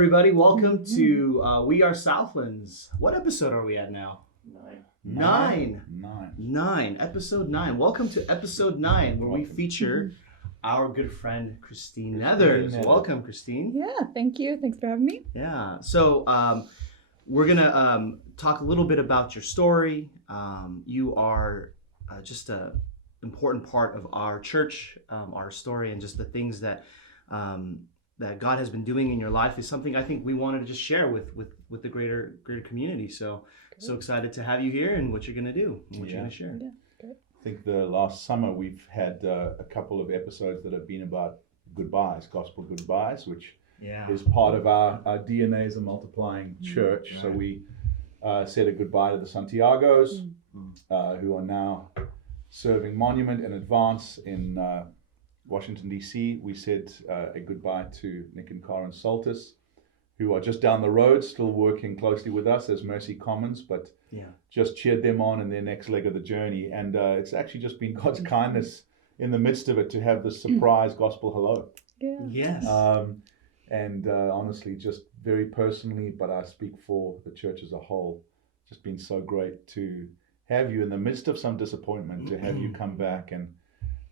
everybody. Welcome to We Are Southlands. What episode are we at now? Nine. Episode 9. Welcome to episode 9, where we feature our good friend Kristine Nethers. Welcome, Kristine. Yeah, thank you. Thanks for having me. Yeah. So we're gonna talk a little bit about your story. You are just an important part of our church, our story, and just the things that that God has been doing in your life is something I think we wanted to just share with the greater community. So excited to have you here and what you're going to do and what you're going to share. Yeah, good. I think the last summer we've had a couple of episodes that have been about goodbyes, gospel goodbyes, which is part of our DNA as a multiplying church. Right. So we said a goodbye to the Santiagos, who are now serving Monument and Advance in Washington, D.C. We said a goodbye to Nick and Karen Saltis, who are just down the road, still working closely with us as Mercy Commons, but just cheered them on in their next leg of the journey. And it's actually just been God's kindness in the midst of it to have this surprise gospel hello. Yeah. Yes. And honestly, just very personally, but I speak for the church as a whole, just been so great to have you in the midst of some disappointment, to have you come back and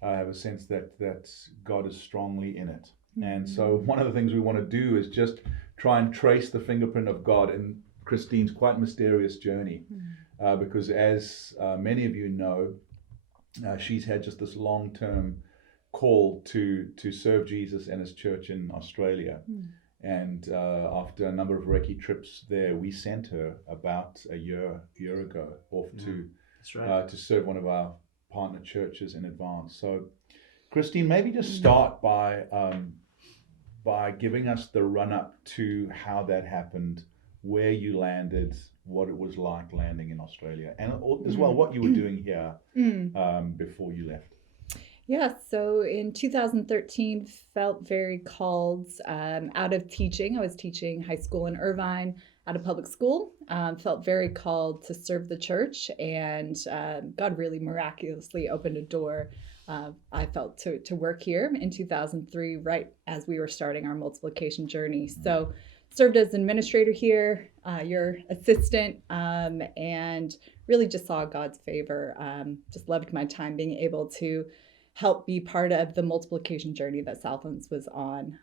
I have a sense that God is strongly in it. And so one of the things we want to do is just try and trace the fingerprint of God in Kristine's quite mysterious journey. Because as many of you know, she's had just this long-term call to serve Jesus and his church in Australia. And after a number of recce trips there, we sent her about a year ago off to serve one of our partner churches in Advance. So Kristine, maybe just start by giving us the run up to how that happened, where you landed, what it was like landing in Australia, and as well what you were doing here before you left. Yeah, so in 2013, felt very called out of teaching. I was teaching high school in Irvine out of public school, felt very called to serve the church, and God really miraculously opened a door, I felt, to work here in 2003, right as we were starting our multiplication journey. So served as administrator here, your assistant, and really just saw God's favor. Just loved my time being able to help be part of the multiplication journey that Southlands was on.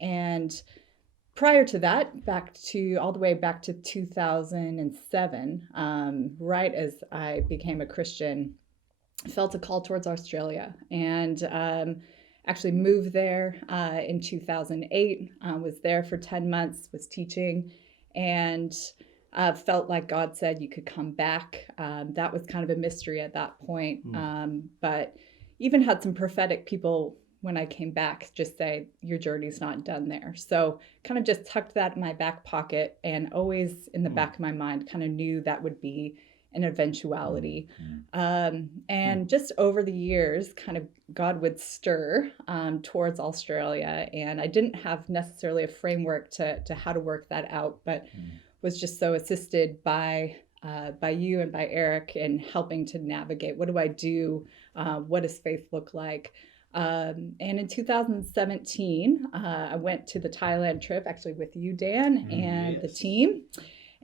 And prior to that, all the way back to 2007, right as I became a Christian, felt a call towards Australia and actually moved there in 2008, was there for 10 months, was teaching, and felt like God said you could come back. That was kind of a mystery at that point, but even had some prophetic people when I came back just say, your journey's not done there. So kind of just tucked that in my back pocket, and always in the back of my mind kind of knew that would be an eventuality. And just over the years, kind of God would stir towards Australia, and I didn't have necessarily a framework to how to work that out, but was just so assisted by you and by Eric in helping to navigate. What do I do? What does faith look like? And in 2017, I went to the Thailand trip, actually with you, Dan, and the team.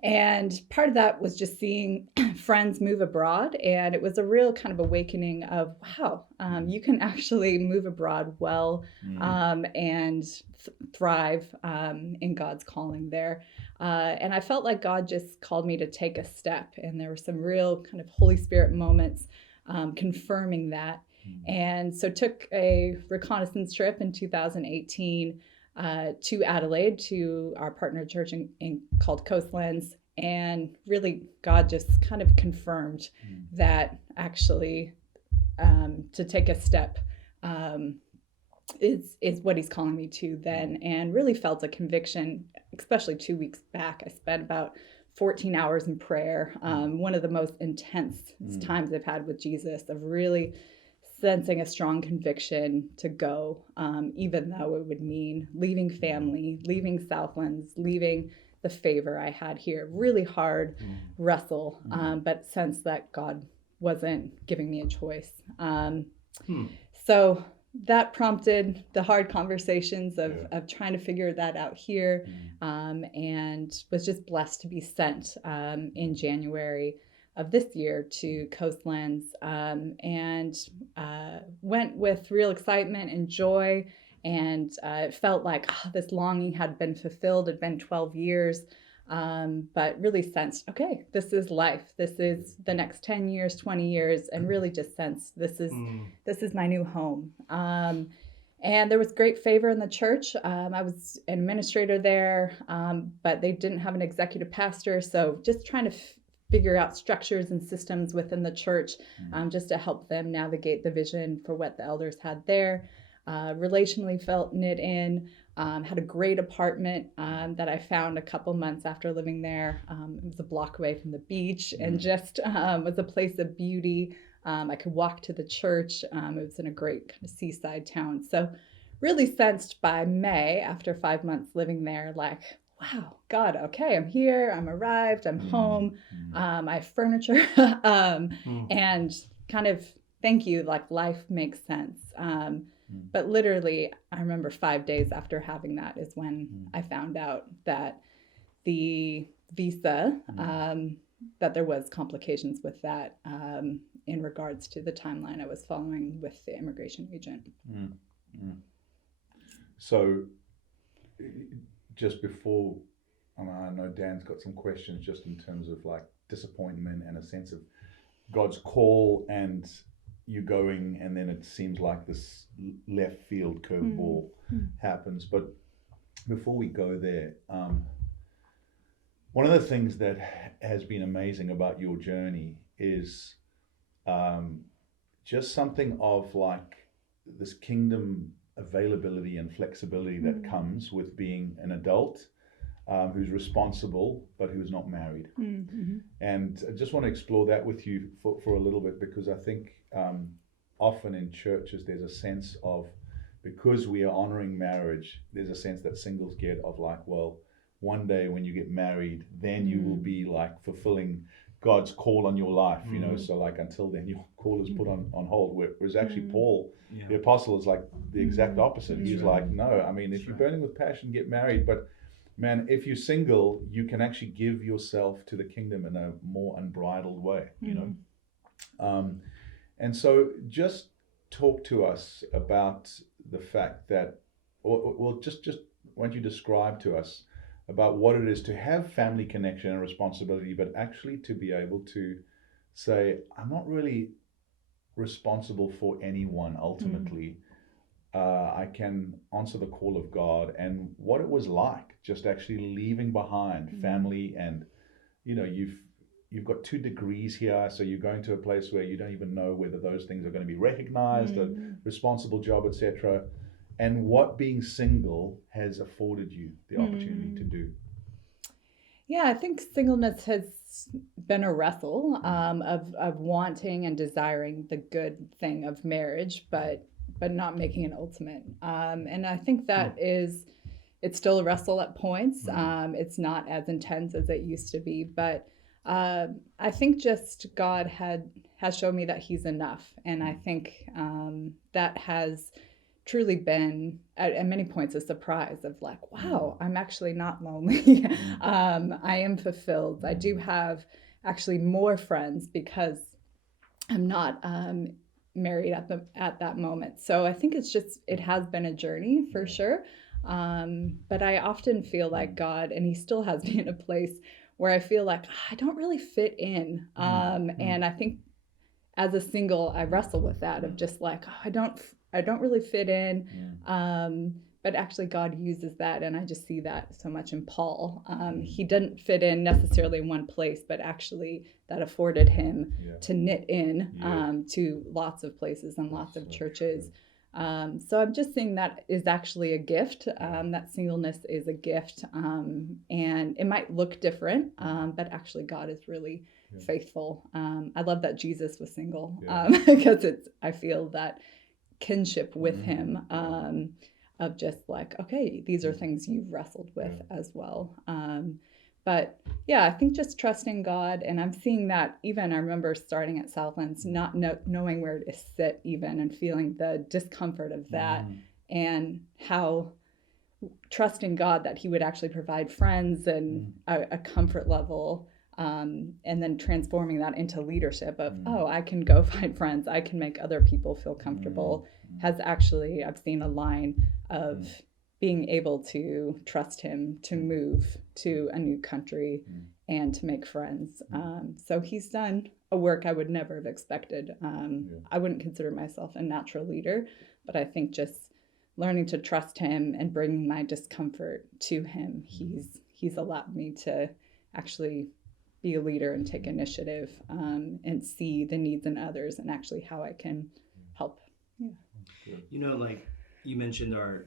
And part of that was just seeing friends move abroad. And it was a real kind of awakening of, wow, you can actually move abroad well and thrive in God's calling there. And I felt like God just called me to take a step. And there were some real kind of Holy Spirit moments confirming that. And so took a reconnaissance trip in 2018 to Adelaide, to our partner church called Coastlands. And really, God just kind of confirmed that actually to take a step is what he's calling me to then. And really felt a conviction, especially 2 weeks back. I spent about 14 hours in prayer, one of the most intense times I've had with Jesus, of really sensing a strong conviction to go, even though it would mean leaving family, leaving Southlands, leaving the favor I had here. Really hard wrestle, but sense that God wasn't giving me a choice. So that prompted the hard conversations of, Yeah. of trying to figure that out here, and was just blessed to be sent in January of this year to Coastlands, and went with real excitement and joy, and it felt like this longing had been fulfilled. It had been 12 years, but really sensed, okay, this is life. This is the next 10 years, 20 years, and really just sensed this is my new home. And there was great favor in the church. I was an administrator there, but they didn't have an executive pastor. So just trying to figure out structures and systems within the church, just to help them navigate the vision for what the elders had there. Relationally felt knit in. Had a great apartment that I found a couple months after living there. It was a block away from the beach, and just was a place of beauty. I could walk to the church. It was in a great kind of seaside town. So really sensed by May, after 5 months living there, like, wow, God, okay, I'm here, I'm arrived, I'm home, I have furniture, and kind of, thank you, like life makes sense. But literally, I remember 5 days after having that is when I found out that the visa, that there was complications with that, in regards to the timeline I was following with the immigration agent. So just before, I know Dan's got some questions just in terms of like disappointment and a sense of God's call and you going, and then it seems like this left field curveball happens. But before we go there, one of the things that has been amazing about your journey is just something of like this kingdom availability and flexibility that comes with being an adult who's responsible but who's not married. And I just want to explore that with you for a little bit, because I think often in churches there's a sense of, because we are honoring marriage, there's a sense that singles get of like, well, one day when you get married, then you will be like fulfilling God's call on your life, you know, so like until then your call is put on hold. Whereas actually Paul, the apostle, is like the exact opposite. He's like, no, I mean, if you're burning with passion, get married. But man, if you're single, you can actually give yourself to the kingdom in a more unbridled way, you know. And so just talk to us about the fact that, well, just why don't you describe to us about what it is to have family connection and responsibility, but actually to be able to say, I'm not really responsible for anyone ultimately. I can answer the call of God, and what it was like just actually leaving behind family, and you know, you've got 2 degrees here, so you're going to a place where you don't even know whether those things are going to be recognized, a responsible job, etc. And what being single has afforded you the opportunity to do. Yeah, I think singleness has been a wrestle of wanting and desiring the good thing of marriage, but not making it ultimate. And I think that it's still a wrestle at points. It's not as intense as it used to be, but I think just God has shown me that He's enough. And I think that has truly been at many points a surprise of like, wow, I'm actually not lonely. I am fulfilled. I do have actually more friends because I'm not married at that moment. So I think it has been a journey for sure. But I often feel like God, and He still has me in a place where I feel like I don't really fit in. And I think as a single, I wrestle with that of just like, I don't really fit in. But actually God uses that, and I just see that so much in Paul. He didn't fit in necessarily in one place, but actually that afforded him to knit in to lots of places and lots of churches. So I'm just saying that is actually a gift, that singleness is a gift, and it might look different, but actually God is really faithful. I love that Jesus was single, because I feel that kinship with Him, of just like, okay, these are things you've wrestled with as well. But yeah, I think just trusting God, and I'm seeing that even. I remember starting at Southlands, not knowing where to sit even, and feeling the discomfort of that, and how trusting God that He would actually provide friends and a comfort level, and then transforming that into leadership of, oh, I can go find friends, I can make other people feel comfortable, has actually, I've seen a line of being able to trust Him to move to a new country and to make friends. So He's done a work I would never have expected. I wouldn't consider myself a natural leader, but I think just learning to trust Him and bringing my discomfort to Him, He's allowed me to actually be a leader and take initiative, and see the needs in others and actually how I can help. Yeah. You know, like you mentioned our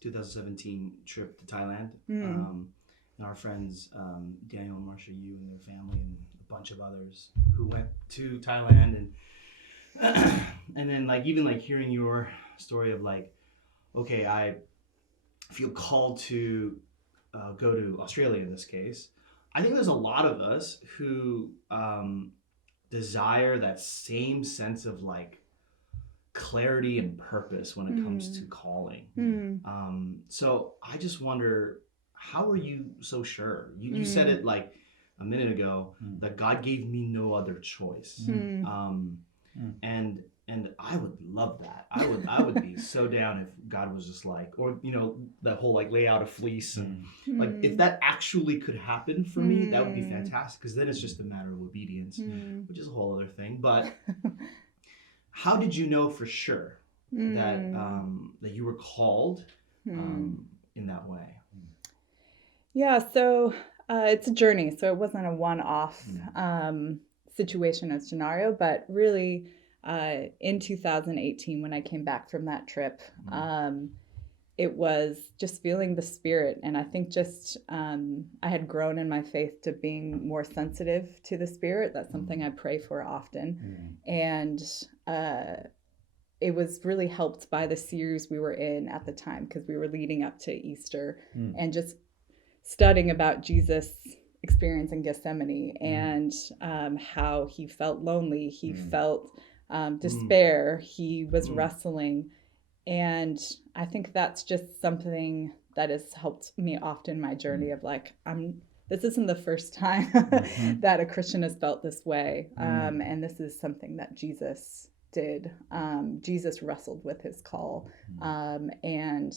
2017 trip to Thailand, and our friends Daniel and Marsha, you and their family, and a bunch of others who went to Thailand, and and then like even like hearing your story of like, okay, I feel called to go to Australia in this case. I think there's a lot of us who desire that same sense of like clarity and purpose when it comes to calling. So I just wonder, how are you so sure? You said it like a minute ago, that God gave me no other choice. And I would love that. I would be so down if God was just like, or you know, that whole like lay out a fleece, and like if that actually could happen for me, that would be fantastic, because then it's just a matter of obedience, which is a whole other thing. But how did you know for sure that that you were called in that way? Yeah, so it's a journey. So it wasn't a one-off situation or scenario, but really in 2018, when I came back from that trip, it was just feeling the Spirit. And I think just I had grown in my faith to being more sensitive to the Spirit. That's something I pray for often. And it was really helped by the series we were in at the time, because we were leading up to Easter, and just studying about Jesus' experience in Gethsemane, and how He felt lonely, He felt despair, He was wrestling. And I think that's just something that has helped me often in my journey of like, this isn't the first time that a Christian has felt this way. And this is something that Jesus did. Jesus wrestled with His call. And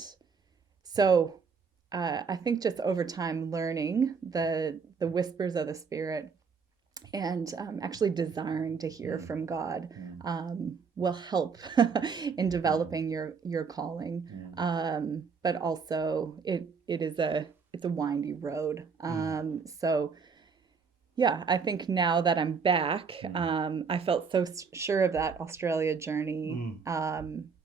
so I think just over time, learning the whispers of the Spirit, and actually desiring to hear from God will help in developing your calling. But also it's a windy road. So yeah, I think now that I'm back, I felt so sure of that Australia journey.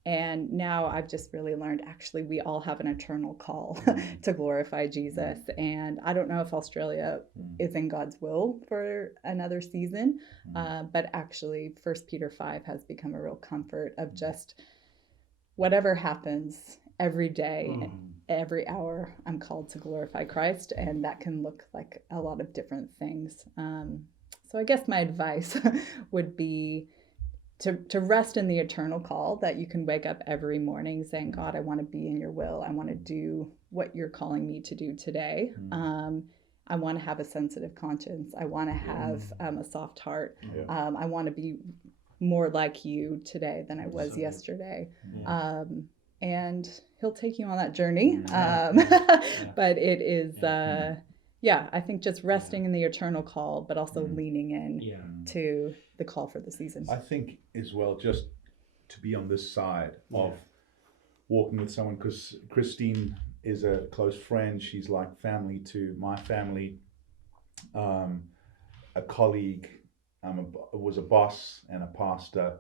And now I've just really learned, actually, we all have an eternal call to glorify Jesus. And I don't know if Australia is in God's will for another season, but actually 1 Peter 5 has become a real comfort of just whatever happens every day, every hour, I'm called to glorify Christ. And that can look like a lot of different things. So I guess my advice would be to rest in the eternal call, that you can wake up every morning saying, God, I want to be in your will. I want to do what you're calling me to do today. I want to have a sensitive conscience. I want to have a soft heart. I want to be more like you today than I was yesterday. And He'll take you on that journey. But it is, I think just resting in the eternal call, but also leaning in to the call for the season. I think as well, just to be on this side of walking with someone, because Kristine is a close friend. She's like family to my family, a colleague, was a boss and a pastor.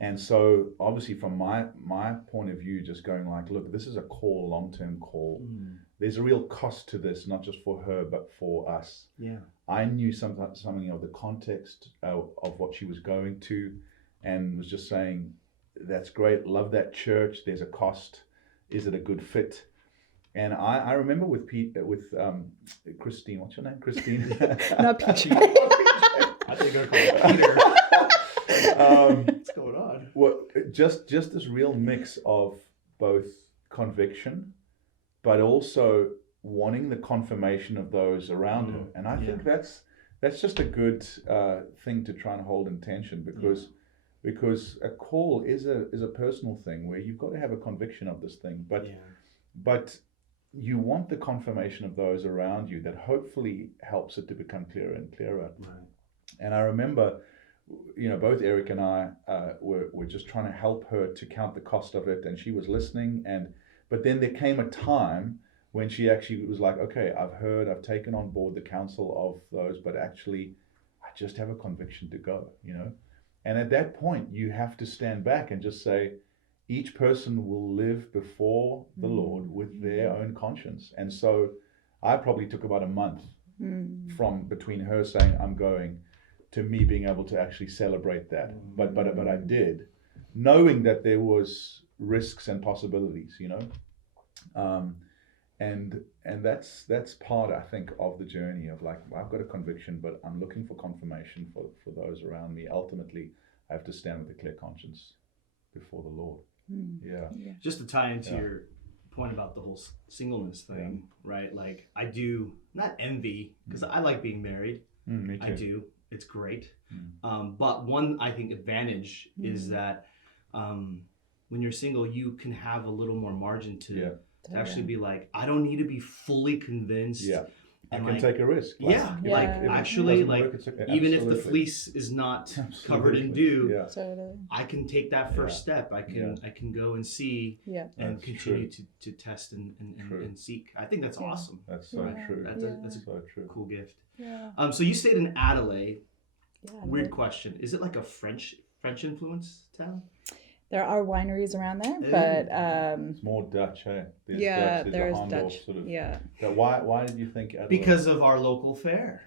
And so obviously from my point of view, just going like, look, this is a call, long-term call. There's a real cost to this, not just for her, but for us. I knew something of the context of what she was going to, and was just saying, that's great, love that church, there's a cost, is it a good fit? And I remember with Kristine, what's your name? Kristine? Not PJ. I think I call it Peter. What's going on? Well, just this real mix of both conviction, but also wanting the confirmation of those around her. And I think that's just a good thing to try and hold in tension, because a call is a personal thing where you've got to have a conviction of this thing, but you want the confirmation of those around you that hopefully helps it to become clearer and clearer. Right. And I remember, both Eric and I were just trying to help her to count the cost of it, and she was listening. But then there came a time when she actually was like, okay, I've taken on board the counsel of those, but actually I just have a conviction to go, And at that point, you have to stand back and just say, each person will live before the Lord with their own conscience. And so I probably took about a month from between her saying, I'm going, to me being able to actually celebrate that. But I did, knowing that there was risks and possibilities, and that's part, I think, of the journey of like, I've got a conviction, but I'm looking for confirmation for those around me. Ultimately, I have to stand with a clear conscience before the Lord. Yeah. Just to tie into your point about the whole singleness thing, right? Like, I do not envy, because I like being married. Me too. I do. It's great. But one, I think, advantage is that when you're single, you can have a little more margin to actually be like, I don't need to be fully convinced. Yeah. I can like, take a risk. Actually, even if the fleece is not covered in dew, I can take that first step. I can go and see and continue to test and seek. I think that's awesome. That's so true. That's a so true. cool gift. Yeah. So you stayed in Adelaide. Weird question. Is it like a French influence town? There are wineries around there, but it's more Dutch, hey? There's Dutch. Sort of, yeah. Why did you think Adelaide? Because of our local fair.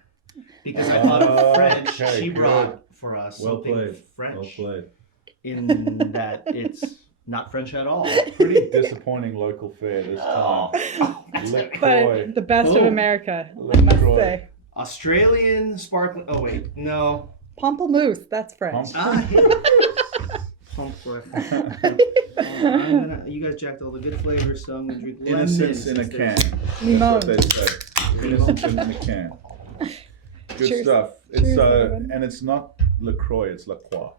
Because I thought of French. Okay, she good. brought for us something French. In that it's not French at all. Pretty disappointing local fair this time. But the best of America, I must say. Australian sparkling. Oh wait, no. Pamplemousse. That's French. You guys jacked all the good flavors, so I'm gonna drink lemon. Innocence in a can. Limon. Innocence in a can. Good Cheers. stuff. Cheers, And it's not LaCroix, it's LaCroix.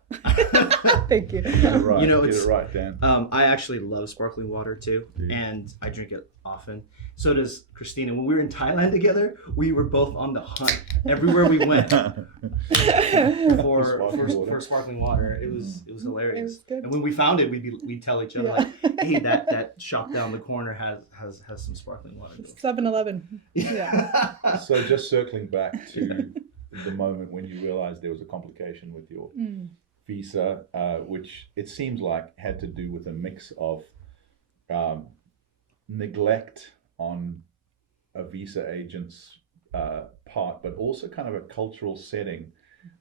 Thank you. Get it right. Get it right, Dan. I actually love sparkling water too, and I drink it often. So does Christina. When we were in Thailand together, we were both on the hunt everywhere we went for sparkling water. It was hilarious. It was good. And when we found it, we'd tell each other like, "Hey, that shop down the corner has some sparkling water." 7-Eleven. Yeah. So just circling back to the moment when you realized there was a complication with your visa, which it seems like had to do with a mix of neglect on a visa agent's part, but also kind of a cultural setting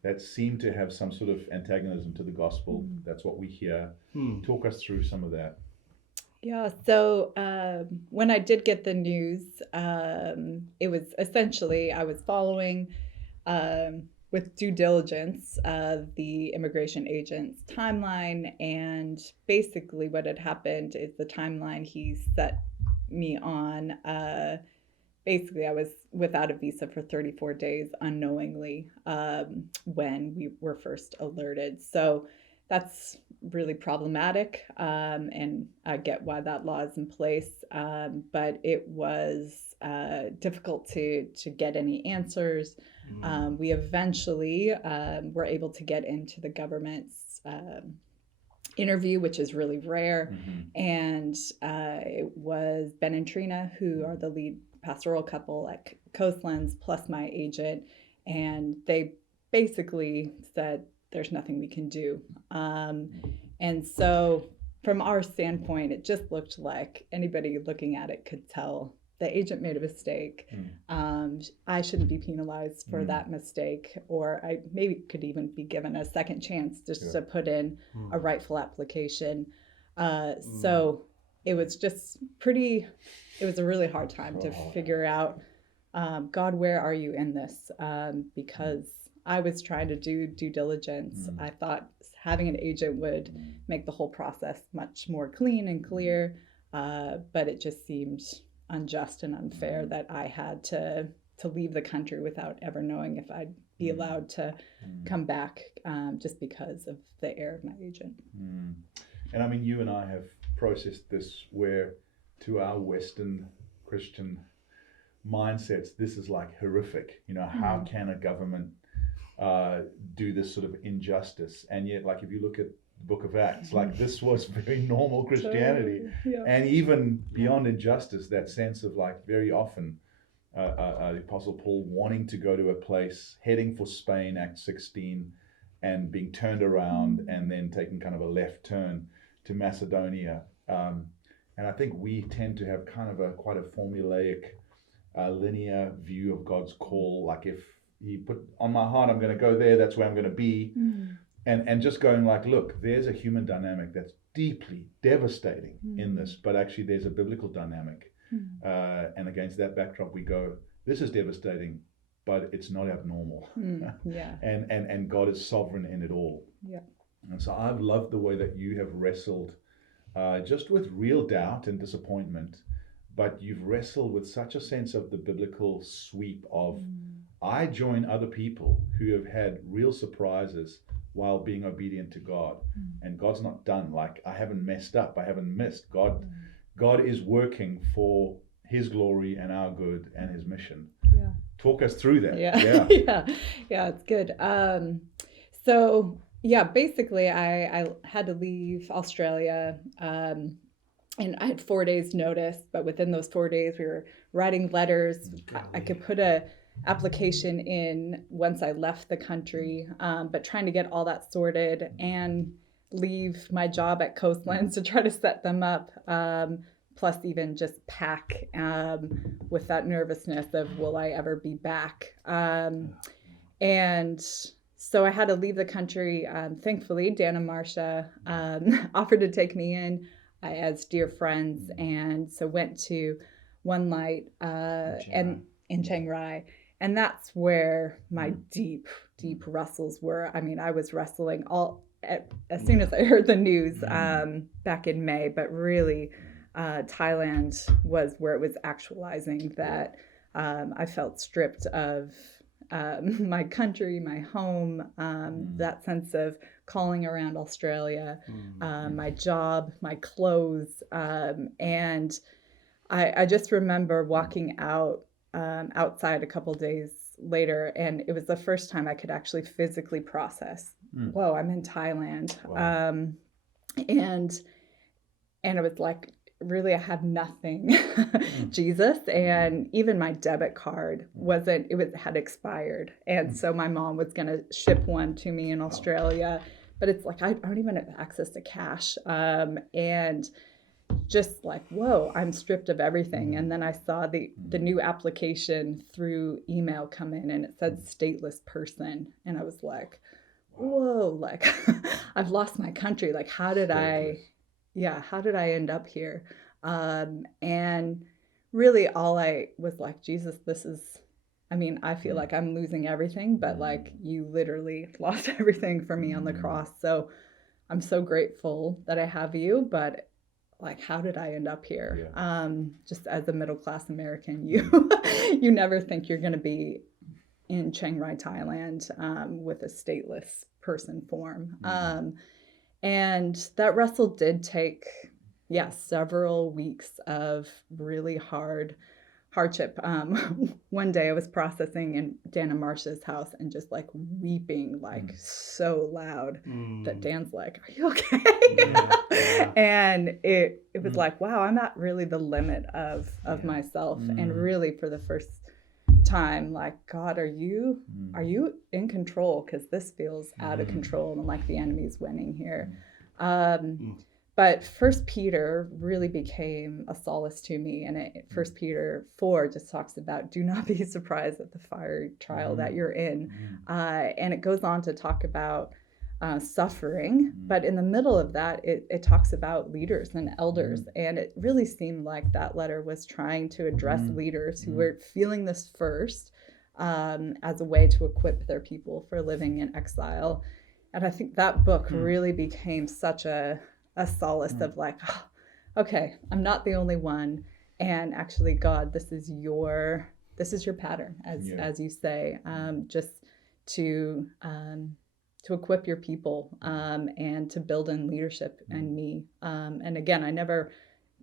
that seemed to have some sort of antagonism to the gospel. That's what we hear. Talk us through some of that. Yeah, so when I did get the news, it was essentially I was following with due diligence the immigration agent's timeline, and basically what had happened is the timeline he set me on, basically I was without a visa for 34 days unknowingly when we were first alerted. So that's really problematic, and I get why that law is in place, but it was difficult to get any answers. We eventually were able to get into the government's interview, which is really rare. And it was Ben and Trina, who are the lead pastoral couple at Coastlands, plus my agent. And they basically said, there's nothing we can do. And so from our standpoint, it just looked like anybody looking at it could tell the agent made a mistake. I shouldn't be penalized for that mistake, or I maybe could even be given a second chance just to put in a rightful application. So it was just it was a really hard time to figure out, God, where are you in this? Because I was trying to do due diligence. I thought having an agent would make the whole process much more clean and clear, but it just seemed unjust and unfair that I had to leave the country without ever knowing if I'd be allowed to come back, just because of the error of my agent. And I mean, you and I have processed this where, to our Western Christian mindsets, this is like horrific. You know, how can a government do this sort of injustice? And yet, like, if you look at the book of Acts, like, this was very normal Christianity. Yeah. And even beyond injustice, that sense of, like, very often the Apostle Paul wanting to go to a place, heading for Spain, Acts 16, and being turned around and then taking kind of a left turn to Macedonia. And I think we tend to have kind of quite a formulaic, linear view of God's call. Like, if he put on my heart, I'm going to go there, that's where I'm going to be. And just going like, look, there's a human dynamic that's deeply devastating in this, but actually there's a biblical dynamic. And against that backdrop, we go, this is devastating, but it's not abnormal. Yeah. And God is sovereign in it all. Yeah. And so I've loved the way that you have wrestled just with real doubt and disappointment, but you've wrestled with such a sense of the biblical sweep of, I join other people who have had real surprises while being obedient to God. And God's not done. Like, I haven't messed up. I haven't missed. God is working for his glory and our good and his mission. Yeah. Talk us through that. Yeah, it's good. So yeah, basically I had to leave Australia, and I had 4 days notice, but within those 4 days we were writing letters. I could put a application in once I left the country, but trying to get all that sorted and leave my job at Coastlands to try to set them up, plus even just pack, with that nervousness of, will I ever be back? And so I had to leave the country. Thankfully, Dan and Marcia offered to take me in as dear friends, and so went to One Light and in Chiang Rai. And that's where my deep wrestles were. I mean, I was wrestling as soon as I heard the news back in May, but really Thailand was where it was actualizing that I felt stripped of my country, my home, that sense of calling around Australia, my job, my clothes. And I just remember walking out outside a couple days later, and it was the first time I could actually physically process, whoa, I'm in Thailand. Wow. And it was like, really, I had nothing, Jesus. And even my debit card had expired. And so my mom was going to ship one to me in Australia, but it's like, I don't even have access to cash. And just like, whoa, I'm stripped of everything. And then I saw the new application through email come in, and it said stateless person. And I was like, whoa, like I've lost my country. Like, how did I end up here? And really all I was like, Jesus, I feel like I'm losing everything, but like, you literally lost everything for me on the cross. So I'm so grateful that I have you, but like, how did I end up here? Just as a middle-class American, you never think you're going to be in Chiang Rai, Thailand, with a stateless person form. And that wrestle did take, several weeks of really hardship. One day I was processing in Dan and Marcia's house and just like weeping like so loud that Dan's like, are you okay? And it was like, wow, I'm at really the limit of myself. And really for the first time, like, God, are you in control? Because this feels out of control and like the enemy's winning here. But First Peter really became a solace to me. And First Peter 4 just talks about, do not be surprised at the fiery trial that you're in. And it goes on to talk about suffering. But in the middle of that, it talks about leaders and elders. And it really seemed like that letter was trying to address leaders who were feeling this first as a way to equip their people for living in exile. And I think that book really became such a solace of like, oh, okay, I'm not the only one. And actually, God, this is your pattern, as you say, just to equip your people and to build in leadership in me. And again, I never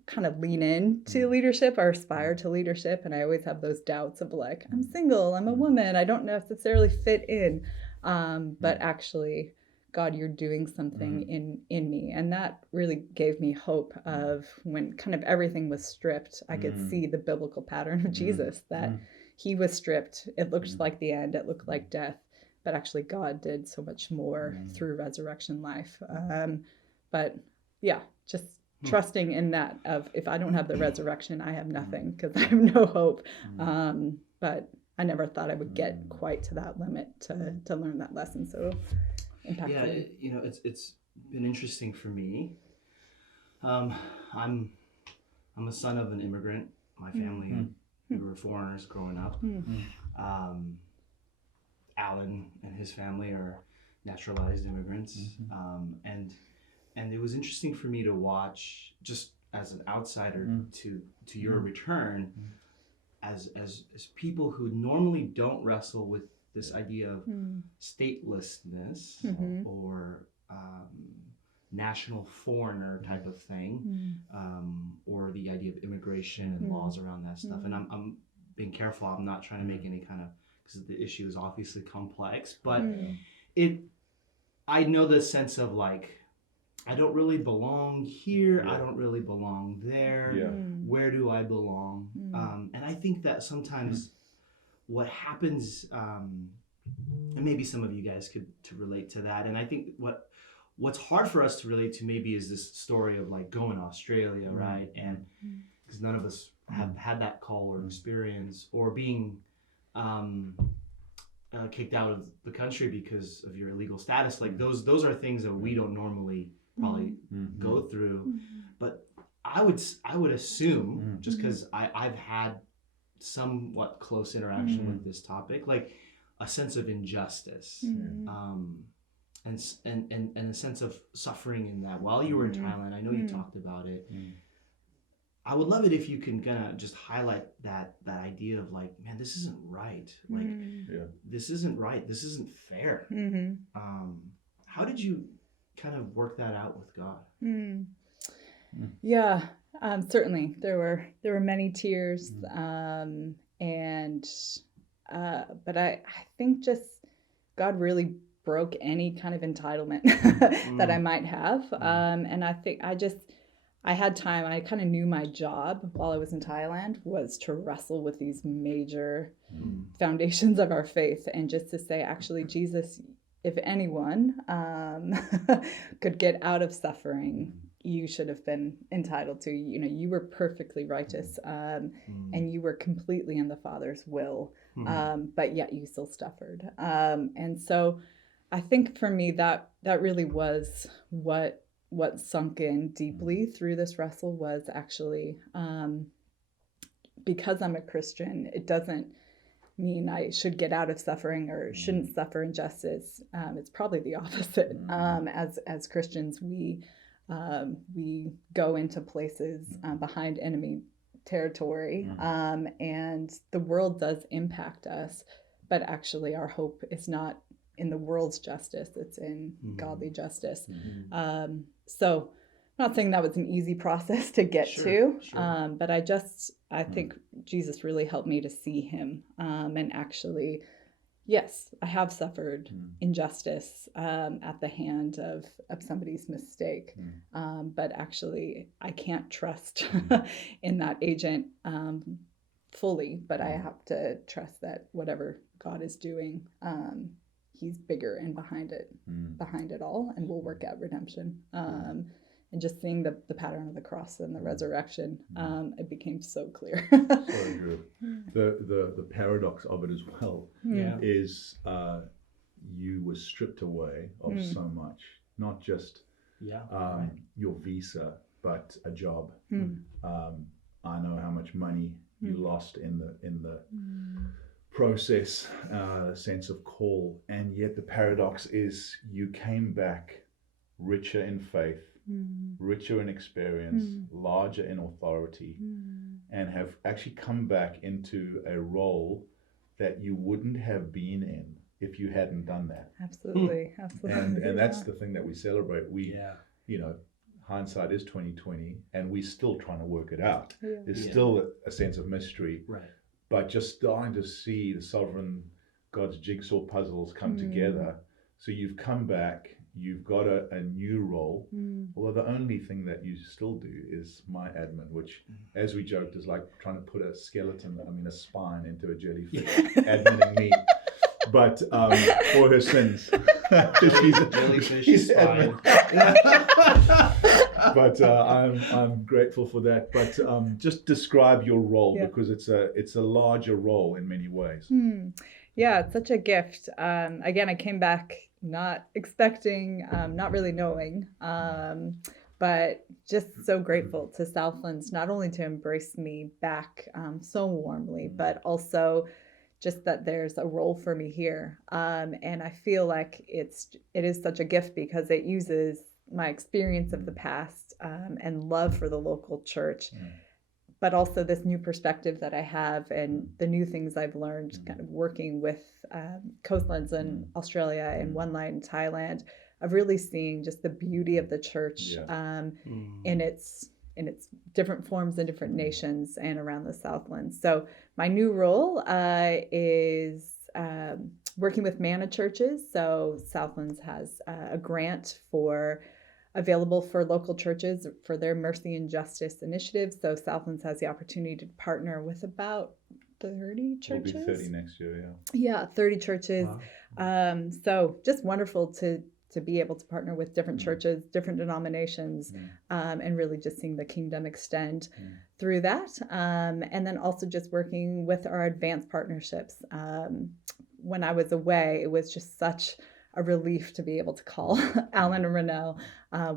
kind of lean into leadership or aspire to leadership. And I always have those doubts of like, I'm single, I'm a woman, I don't necessarily fit in. But actually, God, you're doing something in me. And that really gave me hope of when kind of everything was stripped, I could see the biblical pattern of Jesus, that he was stripped. It looked like the end, it looked like death, but actually God did so much more through resurrection life. But yeah, just trusting in that of if I don't have the resurrection, I have nothing because I have no hope. But I never thought I would get quite to that limit to learn that lesson so impactful. Yeah, it's been interesting for me. I'm a son of an immigrant. My family, we were foreigners growing up. Alan and his family are naturalized immigrants. And it was interesting for me to watch, just as an outsider to your return, as people who normally don't wrestle with this idea of statelessness or national foreigner type of thing, or the idea of immigration and laws around that stuff. And I'm being careful. I'm not trying to make any kind of, because the issue is obviously complex, but I know the sense of like, I don't really belong here. I don't really belong there. Where do I belong? And I think that sometimes what happens, and maybe some of you guys could to relate to that. And I think what's hard for us to relate to maybe is this story of like going to Australia, right? And because none of us have had that call or experience, or being kicked out of the country because of your illegal status. Like those are things that we don't normally probably go through. But I would assume, just because I've had somewhat close interaction with this topic, like a sense of injustice, and a sense of suffering in that. While you were in Thailand, I know you talked about it. I would love it if you can kind of just highlight that idea of like, man, this isn't right. Like, this isn't right. This isn't fair. How did you kind of work that out with God? Yeah, certainly there were many tears, but I think just God really broke any kind of entitlement that I might have, and I think I had time. I kind of knew my job while I was in Thailand was to wrestle with these major foundations of our faith, and just to say, actually, Jesus, if anyone could get out of suffering, you should have been entitled to. You were perfectly righteous, and you were completely in the Father's will, but yet you still suffered. And so I think for me that really was what sunk in deeply through this wrestle, was actually because I'm a Christian, it doesn't mean I should get out of suffering or shouldn't suffer injustice. It's probably the opposite. As Christians, we go into places behind enemy territory, and the world does impact us, but actually our hope is not in the world's justice, it's in godly justice. So I'm not saying that was an easy process to get to, but I think Jesus really helped me to see him, and actually, yes, I have suffered injustice at the hand of somebody's mistake, but actually I can't trust in that agent fully, but I have to trust that whatever God is doing, he's bigger and behind it all, and will work out redemption. And just seeing the pattern of the cross and the resurrection, it became so clear. So good. The paradox of it as well is you were stripped away of so much, not just your visa, but a job. I know how much money you lost in the process, sense of call, and yet the paradox is you came back richer in faith, richer in experience, larger in authority, and have actually come back into a role that you wouldn't have been in if you hadn't done that. Absolutely. And that's the thing that we celebrate. We, you know, hindsight is 2020, and we're still trying to work it out. There's still a sense of mystery, but just starting to see the sovereign God's jigsaw puzzles come together. So you've come back, you've got a new role, although the only thing that you still do is my admin, which, as we joked, is like trying to put a spine into a jellyfish, adminning me. But for her sins, she's admin. But I'm grateful for that. But just describe your role, because it's a larger role in many ways. Yeah, it's such a gift. Again, I came back not expecting, not really knowing, but just so grateful to Southlands, not only to embrace me back so warmly, but also just that there's a role for me here. And I feel like it is such a gift because it uses my experience of the past and love for the local church, but also this new perspective that I have and the new things I've learned kind of working with Coastlands in Australia and One Light in Thailand, of really seeing just the beauty of the church in its different forms in different nations and around the Southlands. So my new role is working with Manna churches. So Southlands has a grant available for local churches for their mercy and justice initiatives. So Southlands has the opportunity to partner with about 30 churches. It'll be 30 next year, Yeah, 30 churches. Wow. So just wonderful to be able to partner with different churches, different denominations, and really just seeing the kingdom extend through that. And then also just working with our advanced partnerships. When I was away, it was just such a relief to be able to call Alan and Renelle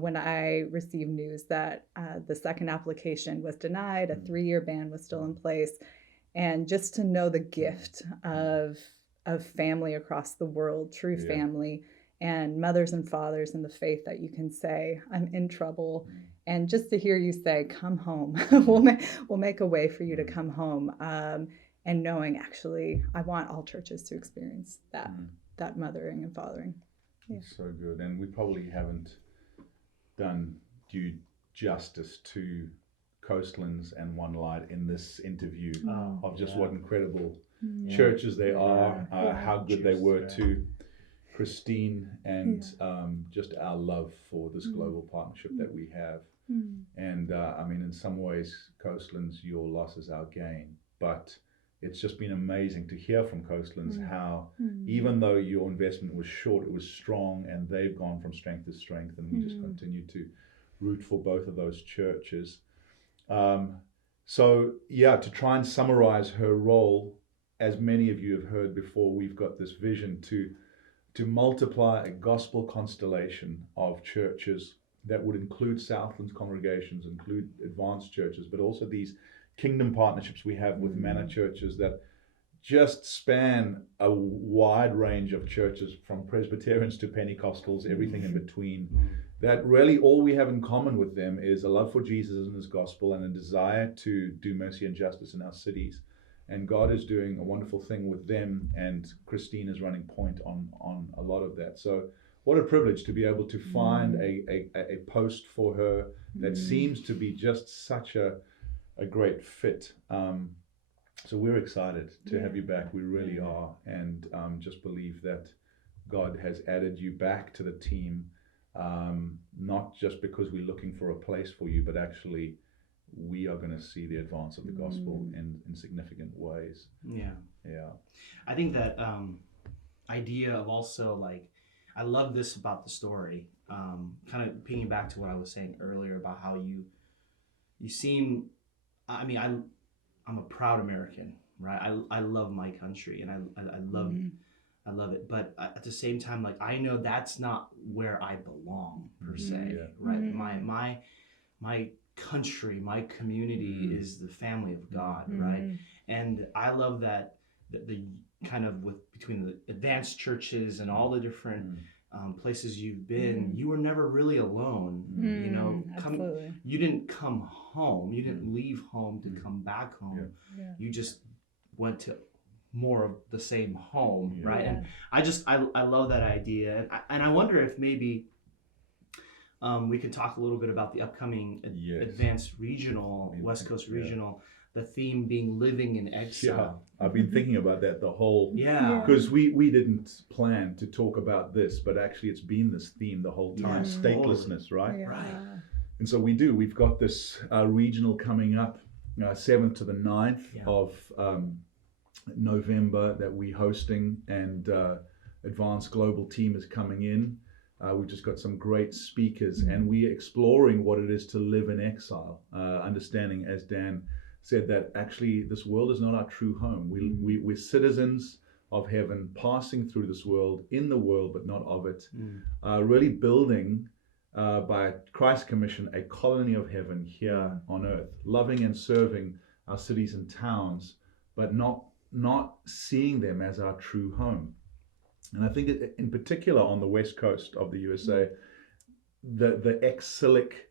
when I received news that the second application was denied, a 3-year ban was still in place, and just to know the gift of family across the world, true family, and mothers and fathers in the faith that you can say, I'm in trouble. And just to hear you say, come home, we'll make a way for you to come home. And knowing, actually, I want all churches to experience that mothering and fathering. It's so good. And we probably haven't done due justice to Coastlands and One Light in this interview of just what incredible churches they are, how good they were to Kristine, and just our love for this global partnership that we have. And I mean, in some ways, Coastlands, your loss is our gain, but it's just been amazing to hear from Coastlands how, even though your investment was short, it was strong, and they've gone from strength to strength, and we just continue to root for both of those churches. So yeah, to try and summarize her role, as many of you have heard before, we've got this vision to multiply a gospel constellation of churches that would include Southlands congregations, include advanced churches, but also these kingdom partnerships we have with Manna churches that just span a wide range of churches, from Presbyterians to Pentecostals, everything in between. That really all we have in common with them is a love for Jesus and his gospel, and a desire to do mercy and justice in our cities. And God is doing a wonderful thing with them, and Kristine is running point on a lot of that. So what a privilege to be able to find a post for her that seems to be just such a great fit. So we're excited to have you back. We really are. And just believe that God has added you back to the team, not just because we're looking for a place for you, but actually we are going to see the advance of the gospel in significant ways. Yeah. I think that idea of also, like, I love this about the story, kind of pinging back to what I was saying earlier about how you seem, I mean, I'm a proud American, right? I love my country, and I love I love it. But at the same time, like, I know that's not where I belong per se, Yeah. right? Mhm. My country, my community is the family of God, right? And I love that the kind of with between the advanced churches and all the different places you've been, you were never really alone. You know, Absolutely. you didn't come home, you didn't leave home to come back home. Yeah. You just went to more of the same home, right? Yeah. And I love that idea, and I wonder if maybe we can talk a little bit about the upcoming advanced regional, West Coast regional, the theme being living in exile. Yeah, I've been thinking about that the whole, Yeah. because we didn't plan to talk about this, but actually it's been this theme the whole time, Yes, statelessness, right? Yeah. Right. And so we've got this regional coming up, 7th to the 9th of November that we're hosting, and Advanced Global Team is coming in. We've just got some great speakers, and we're exploring what it is to live in exile, understanding, as Dan said, that actually this world is not our true home. We're citizens of heaven, passing through this world, in the world, but not of it, really building, by Christ's commission, a colony of heaven here on earth, loving and serving our cities and towns, but not seeing them as our true home. And I think in particular on the west coast of the USA, the exilic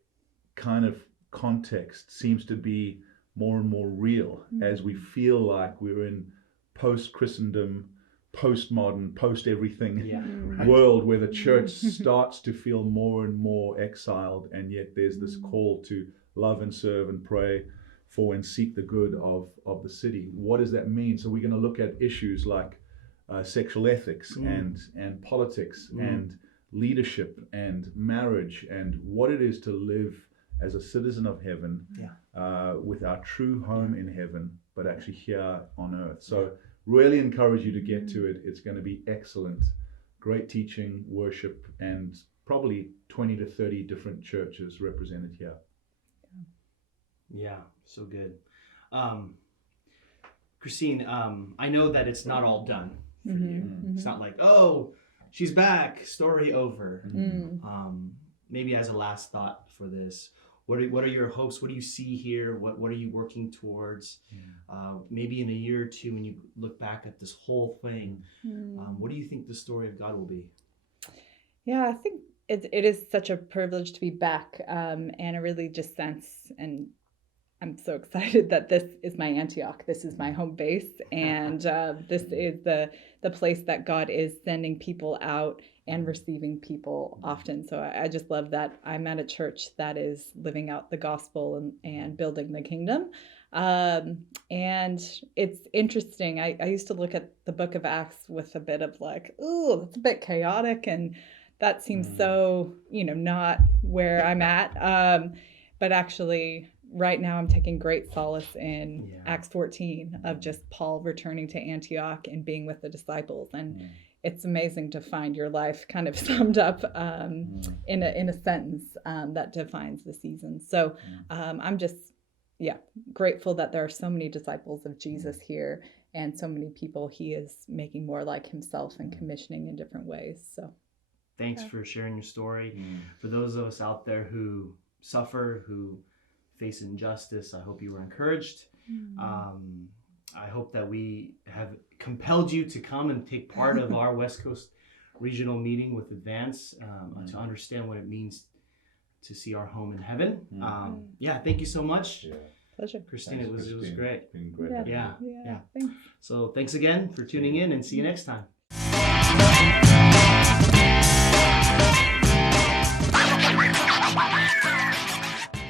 kind of context seems to be more and more real as we feel like we're in post-Christendom, postmodern, post-everything world where the church starts to feel more and more exiled, and yet there's this call to love and serve and pray for and seek the good of the city. What does that mean? So we're going to look at issues like sexual ethics and politics and leadership and marriage, and what it is to live as a citizen of heaven, with our true home in heaven, but actually here on earth. So really encourage you to get to it. It's going to be excellent. Great teaching, worship, and probably 20 to 30 different churches represented here. Yeah, so good. Kristine, I know that it's not all done for you. It's not like, oh, she's back, story over. Maybe as a last thought for this, what are your hopes? What do you see here? What are you working towards? Maybe in a year or two, when you look back at this whole thing, what do you think the story of God will be? Yeah, I think it is such a privilege to be back, and I really just sense, and I'm so excited that this is my Antioch. This is my home base, and this is the place that God is sending people out and receiving people often. So I just love that I'm at a church that is living out the gospel and building the kingdom. And it's interesting. I used to look at the book of Acts with a bit of like, ooh, that's a bit chaotic, and that seems so, not where I'm at. But actually, right now I'm taking great solace in Acts 14 of just Paul returning to Antioch and being with the disciples. And it's amazing to find your life kind of summed up in a sentence that defines the season. So I'm just, grateful that there are so many disciples of Jesus here and so many people he is making more like himself and commissioning in different ways. So thanks for sharing your story. For those of us out there who suffer, who face injustice, I hope you were encouraged. I hope that we have compelled you to come and take part of our West Coast regional meeting with Advance, to understand what it means to see our home in heaven. Thank you so much. Pleasure. Kristine, it was great. Been great. Yeah. Thanks. So thanks again for tuning in, and see you next time.